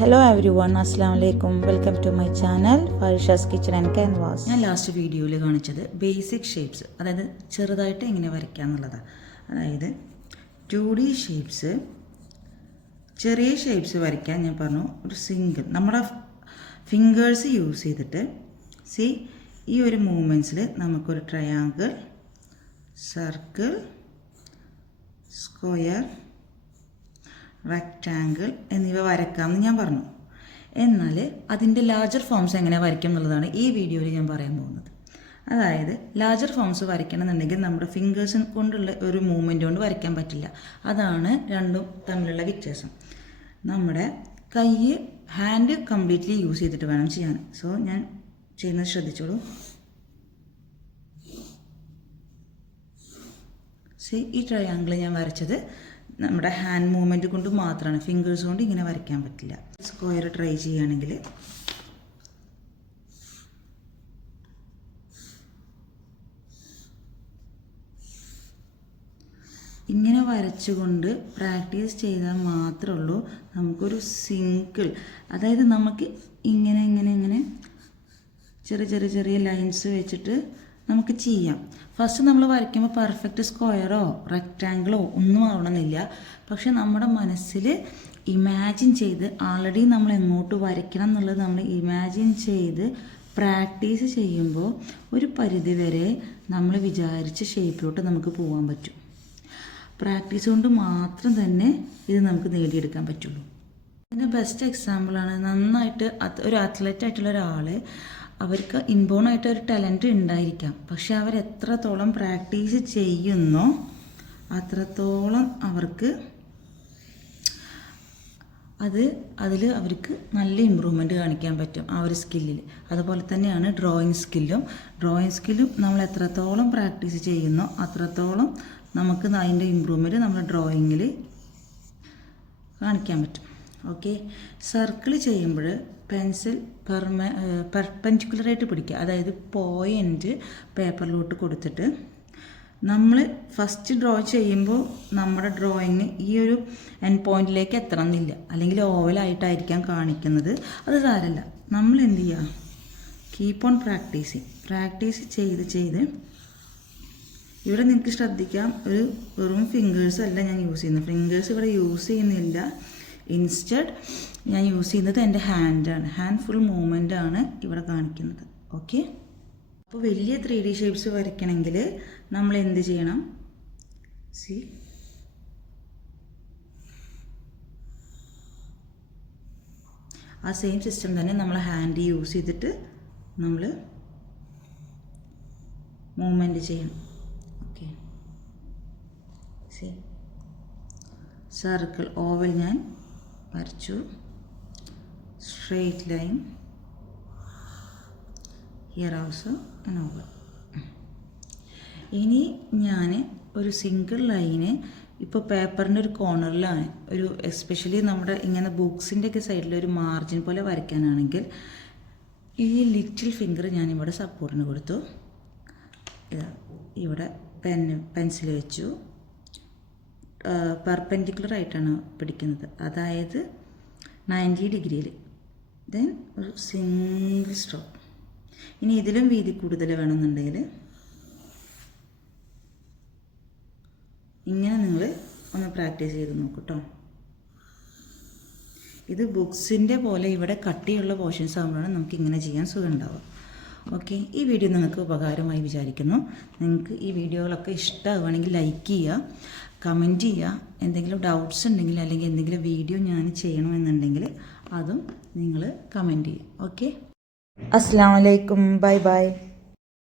Hello everyone, Assalamu alaikum. Welcome to my channel Farisha's Kitchen and Canvas. ഞാൻ last വീഡിയോയിൽ കാണിച്ചത് basic shapes, അതായത് ചെറുതായിട്ട് എങ്ങനെ വരയ്ക്കുക എന്നുള്ളതാണ്. അതായത് 2D ഷേപ്സ്, ചെറിയ ഷേപ്സ് വരയ്ക്കാൻ ഞാൻ പറഞ്ഞു. ഒരു സിംഗിൾ നമ്മുടെ ഫിംഗേഴ്സ് യൂസ് ചെയ്തിട്ട് ഈ ഒരു മൂവ്മെൻറ്റ്സിൽ നമുക്കൊരു ട്രയാങ്കിൾ, സർക്കിൾ, സ്ക്വയർ, റെക്റ്റാങ്കിൾ എന്നിവ വരയ്ക്കാമെന്ന് ഞാൻ പറഞ്ഞു. എന്നാൽ അതിൻ്റെ ലാർജർ ഫോംസ് എങ്ങനെ വരയ്ക്കും എന്നുള്ളതാണ് ഈ വീഡിയോയിൽ ഞാൻ പറയാൻ പോകുന്നത്. അതായത് ലാർജർ ഫോംസ് വരയ്ക്കണമെന്നുണ്ടെങ്കിൽ നമ്മുടെ ഫിംഗേഴ്സ് കൊണ്ടുള്ള ഒരു മൂവ്മെൻറ്റ് കൊണ്ട് വരയ്ക്കാൻ പറ്റില്ല. അതാണ് രണ്ടും തമ്മിലുള്ള വ്യത്യാസം. നമ്മുടെ കൈ, ഹാൻഡ് കംപ്ലീറ്റ്ലി യൂസ് ചെയ്തിട്ട് വേണം ചെയ്യാൻ. സോ ഞാൻ ചെയ്യുന്നത് ശ്രദ്ധിച്ചോളൂ. ഈ ട്രയാങ്കിൾ ഞാൻ വരച്ചത് നമ്മുടെ ഹാൻഡ് മൂവ്മെൻറ്റ് കൊണ്ട് മാത്രമാണ്, ഫിംഗേഴ്സ് കൊണ്ട് ഇങ്ങനെ വരയ്ക്കാൻ പറ്റില്ല. സ്ക്വയർ ട്രൈ ചെയ്യുകയാണെങ്കിൽ ഇങ്ങനെ വരച്ചുകൊണ്ട് പ്രാക്ടീസ് ചെയ്താൽ മാത്രമേ ഉള്ളൂ നമുക്കൊരു സിംഗിൾ, അതായത് നമുക്ക് ഇങ്ങനെ ഇങ്ങനെ ഇങ്ങനെ ചെറിയ ലൈൻസ് വെച്ചിട്ട് നമുക്ക് ചെയ്യാം. ഫസ്റ്റ് നമ്മൾ വരയ്ക്കുമ്പോൾ പെർഫെക്റ്റ് സ്ക്വയറോ റെക്റ്റാങ്കിളോ ഒന്നും ആവണമെന്നില്ല. പക്ഷെ നമ്മുടെ മനസ്സിൽ ഇമാജിൻ ചെയ്ത്, ആൾറെഡി നമ്മൾ എങ്ങോട്ട് വരയ്ക്കണം എന്നുള്ളത് നമ്മൾ ഇമാജിൻ ചെയ്ത് പ്രാക്ടീസ് ചെയ്യുമ്പോൾ ഒരു പരിധി വരെ നമ്മൾ വിചാരിച്ച ഷേപ്പിലോട്ട് നമുക്ക് പോകാൻ പറ്റും. പ്രാക്ടീസ് കൊണ്ട് മാത്രം തന്നെ ഇത് നമുക്ക് നേടിയെടുക്കാൻ പറ്റുള്ളൂ. ഇതിൻ്റെ ബെസ്റ്റ് എക്സാമ്പിളാണ്, നന്നായിട്ട് ഒരു അത്ലറ്റ് ആയിട്ടുള്ള ഒരാൾ, അവർക്ക് ഇൻബോണായിട്ട് ഒരു ടാലൻറ്റ് ഉണ്ടായിരിക്കാം. പക്ഷെ അവരെത്രത്തോളം പ്രാക്ടീസ് ചെയ്യുന്നോ അത്രത്തോളം അവർക്ക് അതിൽ അവർക്ക് നല്ല ഇമ്പ്രൂവ്മെൻറ്റ് കാണിക്കാൻ പറ്റും ആ ഒരു സ്കില്ലിൽ. അതുപോലെ തന്നെയാണ് ഡ്രോയിങ് സ്കില്ലും നമ്മൾ എത്രത്തോളം പ്രാക്ടീസ് ചെയ്യുന്നോ അത്രത്തോളം നമുക്ക് അതിൻ്റെ ഇമ്പ്രൂവ്മെൻറ്റ് നമ്മുടെ ഡ്രോയിങ്ങിൽ കാണിക്കാൻ പറ്റും. ഓക്കെ, സർക്കിൾ ചെയ്യുമ്പോൾ പെൻസിൽ പെർപെൻഡിക്കുലറായിട്ട് പിടിക്കുക. അതായത് പോയിൻ്റ് പേപ്പറിലോട്ട് കൊടുത്തിട്ട് നമ്മൾ ഫസ്റ്റ് ഡ്രോ ചെയ്യുമ്പോൾ നമ്മുടെ ഡ്രോയിങ് ഈ ഒരു എൻഡ് പോയിന്റിലേക്ക് എത്തണമെന്നില്ല, അല്ലെങ്കിൽ ഓവലായിട്ടായിരിക്കാം കാണിക്കുന്നത്. അത് സാരമില്ല, നമ്മൾ എന്ത് ചെയ്യുക, കീപ്പ് ഓൺ പ്രാക്ടീസ് ചെയ്ത് ഇവിടെ നിങ്ങൾക്ക് ശ്രദ്ധിക്കാം, ഒരു വെറും ഫിംഗേഴ്സ് അല്ല ഞാൻ യൂസ് ചെയ്യുന്നത്. ഫിംഗേഴ്സ് ഇവിടെ യൂസ് ചെയ്യുന്നില്ല. ഇൻസ്റ്റഡ് ഞാൻ യൂസ് ചെയ്യുന്നത് എൻ്റെ ഹാൻഡാണ്. ഹാൻഡ് ഫുൾ മൂവ്മെൻ്റ് ആണ് ഇവിടെ കാണിക്കുന്നത്. ഓക്കെ, അപ്പോൾ വലിയ 3D ഷേപ്സ് വരയ്ക്കണമെങ്കിൽ നമ്മൾ എന്ത് ചെയ്യണം? ആ സെയിം സിസ്റ്റം തന്നെ നമ്മൾ ഹാൻഡ് യൂസ് ചെയ്തിട്ട് നമ്മൾ മൂവ്മെൻറ്റ് ചെയ്യണം. ഓക്കെ, സർക്കിൾ, ഓവൽ ഞാൻ വരച്ചു, straight line, here also an oval. ഇനി ഞാൻ ഒരു സിംഗിൾ ലൈന് ഇപ്പോൾ പേപ്പറിൻ്റെ ഒരു കോർണറിലാണ്, ഒരു എസ്പെഷ്യലി നമ്മുടെ ഇങ്ങനെ ബുക്സിൻ്റെ ഒക്കെ സൈഡിൽ ഒരു മാർജിൻ പോലെ വരയ്ക്കാനാണെങ്കിൽ ഈ ലിറ്റിൽ ഫിംഗർ ഞാനിവിടെ സപ്പോർട്ടിന് കൊടുത്തു. ഇവിടെ പെൻസിൽ വെച്ചു, പെർപെൻഡിക്കുലർ ആയിട്ടാണ് പിടിക്കുന്നത്, അതായത് 90 ഡിഗ്രിയിൽ. ദെൻ ഒരു സിംഗിൾ സ്ട്രോക്ക്. ഇനി ഇതിലും വീതി കൂടുതൽ വേണമെന്നുണ്ടെങ്കിൽ ഇങ്ങനെ നിങ്ങൾ ഒന്ന് പ്രാക്ടീസ് ചെയ്ത് നോക്കൂ കേട്ടോ. ഇത് ബുക്സിൻ്റെ പോലെ ഇവിടെ കട്ടിയുള്ള പോർഷൻസ് ആകുമ്പോഴാണ് നമുക്ക് ഇങ്ങനെ ചെയ്യാൻ സുഖം ഉണ്ടാവുക. ഓക്കെ, ഈ വീഡിയോ നിങ്ങൾക്ക് ഉപകാരമായി വിചാരിക്കുന്നു. നിങ്ങൾക്ക് ഈ വീഡിയോകളൊക്കെ ഇഷ്ടമാവുകയാണെങ്കിൽ ലൈക്ക് ചെയ്യുക, കമൻറ്റ് ചെയ്യുക. എന്തെങ്കിലും ഡൗട്ട്സ് ഉണ്ടെങ്കിൽ അല്ലെങ്കിൽ എന്തെങ്കിലും വീഡിയോ ഞാൻ ചെയ്യണമെന്നുണ്ടെങ്കിൽ അതും നിങ്ങൾ കമൻറ്റ് ചെയ്യുക. Okay, Assalamu alaikum. Bye bye.